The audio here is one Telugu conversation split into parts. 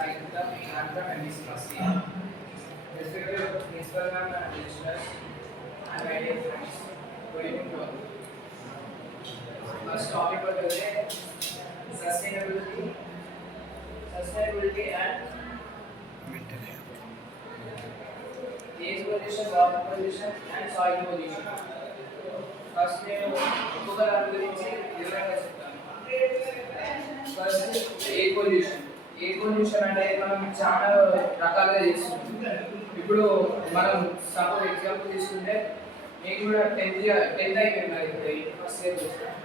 Saikita, I'm from MSc first year. Respected principal ma'am and lecturers, and my dear friends, good evening to all. First topic for today, sustainability, sustainability and air pollution, water pollution, and soil pollution. First నేను ఒక్కొక్క దాని గురించి వివరంగా చెప్తాను. ఫస్ట్ ఎయిర్ పొల్యూషన్ అంటే మనం చాలా రకాలుగా చేస్తున్నాం. ఇప్పుడు మనం సపోజ్ ఎగ్జాంపుల్ తీసుకుంటే నేను కూడా టెన్త్ అయిపోయింది మరి ఇప్పుడు ఫస్ట్ ఇయర్ చూస్తాను.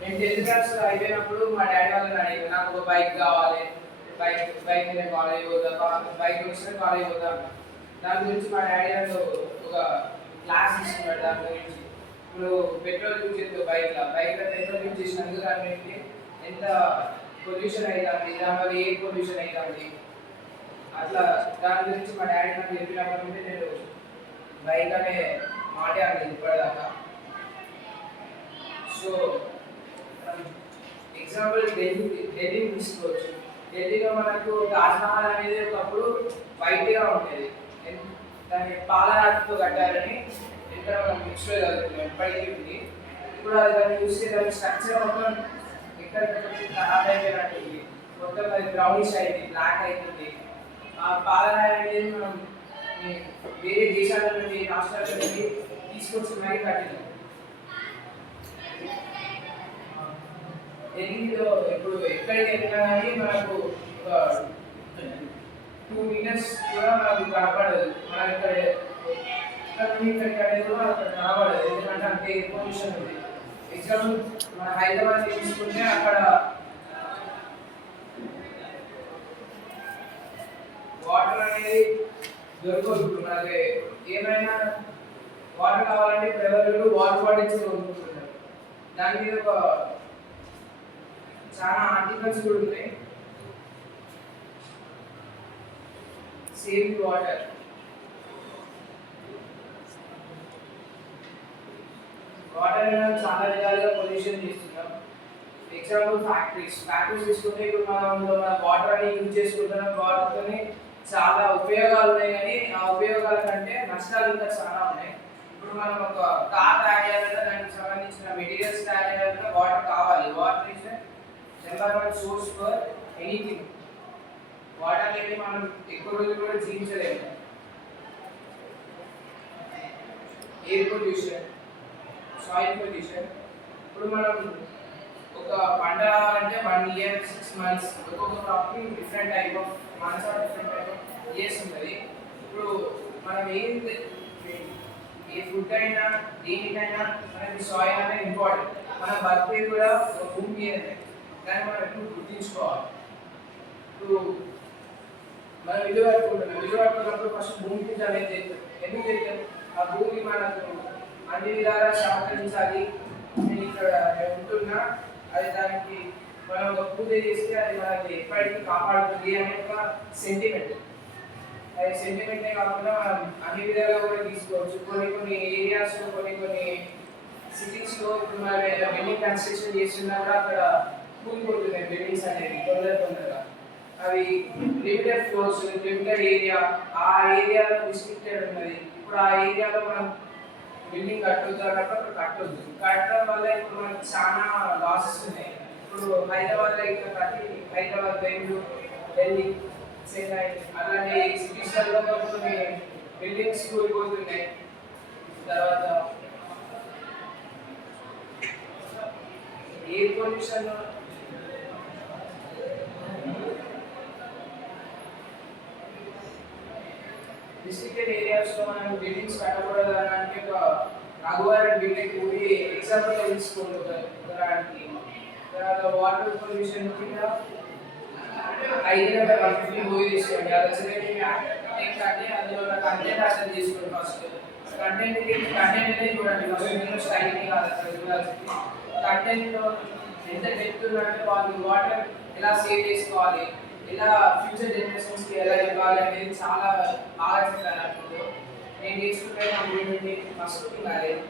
నేను 10th క్లాస్ అయిపోయినప్పుడు మా డాడీ వాళ్ళని అడిగాను, నాకు ఒక బైక్ కావాలి, బైక్ మీద కాలేజ్ పోదా, బైక్ వచ్చిన కాలేజ్ పోదా. దాని గురించి మా డాడీ వాళ్ళు ఒక క్లాస్ ఇస్తున్నాడు. దాని గురించి ఇప్పుడు పెట్రోల్ యూజ్ చేస్తే బైక్లో పెట్రోల్ యూజ్ చేసినందుకు దాని ఎంత పొల్యూషన్ అవుతుంది, దానివల్ల ఎయిర్ పొల్యూషన్ అవుతుంది. అట్లా దాని గురించి మా డాడీ నాకు చెప్పినప్పటి నుండి నేను బైక్ అనే మాటే అనేది ఇప్పటిదాకా. సో ఎగ్జాంపుల్ ఢిల్లీ తీసుకోవచ్చు. ఢిల్లీలో మనకు తాజ్మహల్ అనేది ఒకప్పుడు వైట్గా ఉండేది, దాన్ని పాలరాతితో కట్టారని ఇక్కడ మనం బుక్స్లో చదువుతున్నాం, ఎప్పటికీ ఉంది. ఇప్పుడు అది దాన్ని చూస్తే దాని స్ట్రక్చర్ మొత్తం ఇక్కడ ఖరాబ్ అయిపోయినట్టుంది, మొత్తం అది బ్రౌనిష్ అయింది, బ్లాక్ అవుతుంది. ఆ పాలరాయి అనేది మనం వేరే దేశాల నుండి రాష్ట్రాల నుండి తీసుకొచ్చి మరీ కట్టినాం. ఢిల్లీలో ఇప్పుడు ఎక్కడికి వెళ్ళినా కానీ మనకు ఒక 2 meters కూడా మనకు కనపడదు. మనం ఇక్కడికి అనేది కూడా అక్కడ కనపడదు, ఎందుకంటే అంతే ఎయిర్ పొల్యూషన్ ఉంది. ఎగ్జాంపుల్ మన హైదరాబాద్ తీసుకుంటే అక్కడ వాటర్ అనేది దొరకదు. మనకి ఏమైనా వాటర్ కావాలంటే ఇప్పుడు ఎవరు వాటర్ బాటిల్స్ కొనుక్కుంటున్నారు. దాని మీద ఒక చాలా ఆర్టికల్స్ కూడా ఉన్నాయి. సేవ్ వాటర్, వాటర్ చాలా విధాలుగా పొల్యూషన్ చేస్తున్నాం. ఎగ్జాంపుల్ ఫ్యాక్టరీస్ తీసుకుంటే ఇప్పుడు మనం వాటర్ అని యూజ్ చేసుకుంటున్నాం. వాటర్తో చాలా ఉపయోగాలు ఉన్నాయి, కానీ ఆ ఉపయోగాల కంటే నష్టాలు ఇంకా చాలా ఉన్నాయి. ఇప్పుడు మనం ఒక కార్ తయారు చేయాలంటే దానికి సంబంధించిన మెటీరియల్స్ తయారు చేయాలంటే వాటర్ కావాలి. Water is number 1 source for anything. Water లేని మనం ఎక్కువ రోజులు కూడా జీవించలేము. Air pollution, soil pollution. ఇప్పుడు మనం ఒక పంట రావాలంటే 1 year 6 months, ఒక్కొక్క క్రాప్కి different type of months or different type of years ఉంటుంది. ఇప్పుడు మనం ఏ ఫుడ్ అయినా దేనికైనా మనకి సాయిల్ అనేది ఇంపార్టెంట్. మనం బతికేది కూడా ఒక భూమి మీదనే, దాన్ని మనం ఎప్పుడు గుర్తించుకోవాలి. ఇప్పుడు మనం ఇల్లు కట్టుకున్నప్పుడు ఫస్ట్ భూమి కింద అనేది చేస్తాం. ఎందుకు చేస్తాం? ఆ భూమి మనకు అన్ని విధాలా సహకరించాలి. నేను ఇక్కడ ఉంటున్నా, అది దానికి మనం ఒక పూజ చేస్తే అది మనకి ఎప్పటికీ కాపాడుతుంది అనే ఒక సెంటిమెంట్. అది సెంటిమెంటే కాకుండా మనం అన్ని విధాలుగా కూడా తీసుకోవచ్చు. కొన్ని ఏరియాస్లో కొన్ని సిటీస్లో ఇప్పుడు మనం బిల్డింగ్ కన్స్ట్రక్షన్ చేస్తున్నా కూడా అక్కడ కూలిపోతున్నాయి బిల్డింగ్స్ అనేవి తొందరగా. అవి లిమిటెడ్ ఫ్లోర్స్, లిమిటెడ్ ఏరియా, ఆ ఏరియాలో రిస్ట్రిక్టెడ్ ఉన్నది. ఇప్పుడు ఆ ఏరియాలో మనం బిల్డింగ్ కట్టొద్దు అన్నప్పుడు అక్కడ కట్టొద్దు. కట్టడం వల్ల ఇప్పుడు మనకి చాలా లాసెస్ ఉన్నాయి. ఇప్పుడు హైదరాబాద్లో ఇక్కడ ప్రతి హైదరాబాద్, బెంగళూరు, ఢిల్లీ, చెన్నై అలాంటి సిటీస్లలో కొన్ని బిల్డింగ్స్ కూలిపోతున్నాయి. తర్వాత ఎయిర్ పొల్యూషన్, రిస్ట్రిక్టెడ్ ఏరియాస్లో మనం బిల్డింగ్స్ కట్టకూడదు అనడానికి ఒక రఘువారెడ్డి బిల్డింగ్ కూడి ఎగ్జాంపుల్గా తీసుకోండి ఉదాహరణకి. తర్వాత వాటర్ పొల్యూషన్ కింద 550 మూవీ తీసుకోండి. అది వచ్చేది కానీ అందులో కంటెంట్ అర్థం చేసుకోండి. ఫస్ట్ కంటెంట్ అనేది చూడండి. ఫస్ట్ మీరు స్టైల్ని కాదు అసలు చూడాల్సింది. కంటెంట్లో ఎంత చెప్తున్నారంటే వాళ్ళు వాటర్ ఎలా సేవ్ చేసుకోవాలి, ఇలా ఫ్యూచర్ జనరేషన్స్కి ఎలా ఇవ్వాలి అనేది చాలా బాగా చెప్పారు. అప్పుడు నేను నేర్చుకుంటే నా నుండి ఫస్ట్ కాలేదు.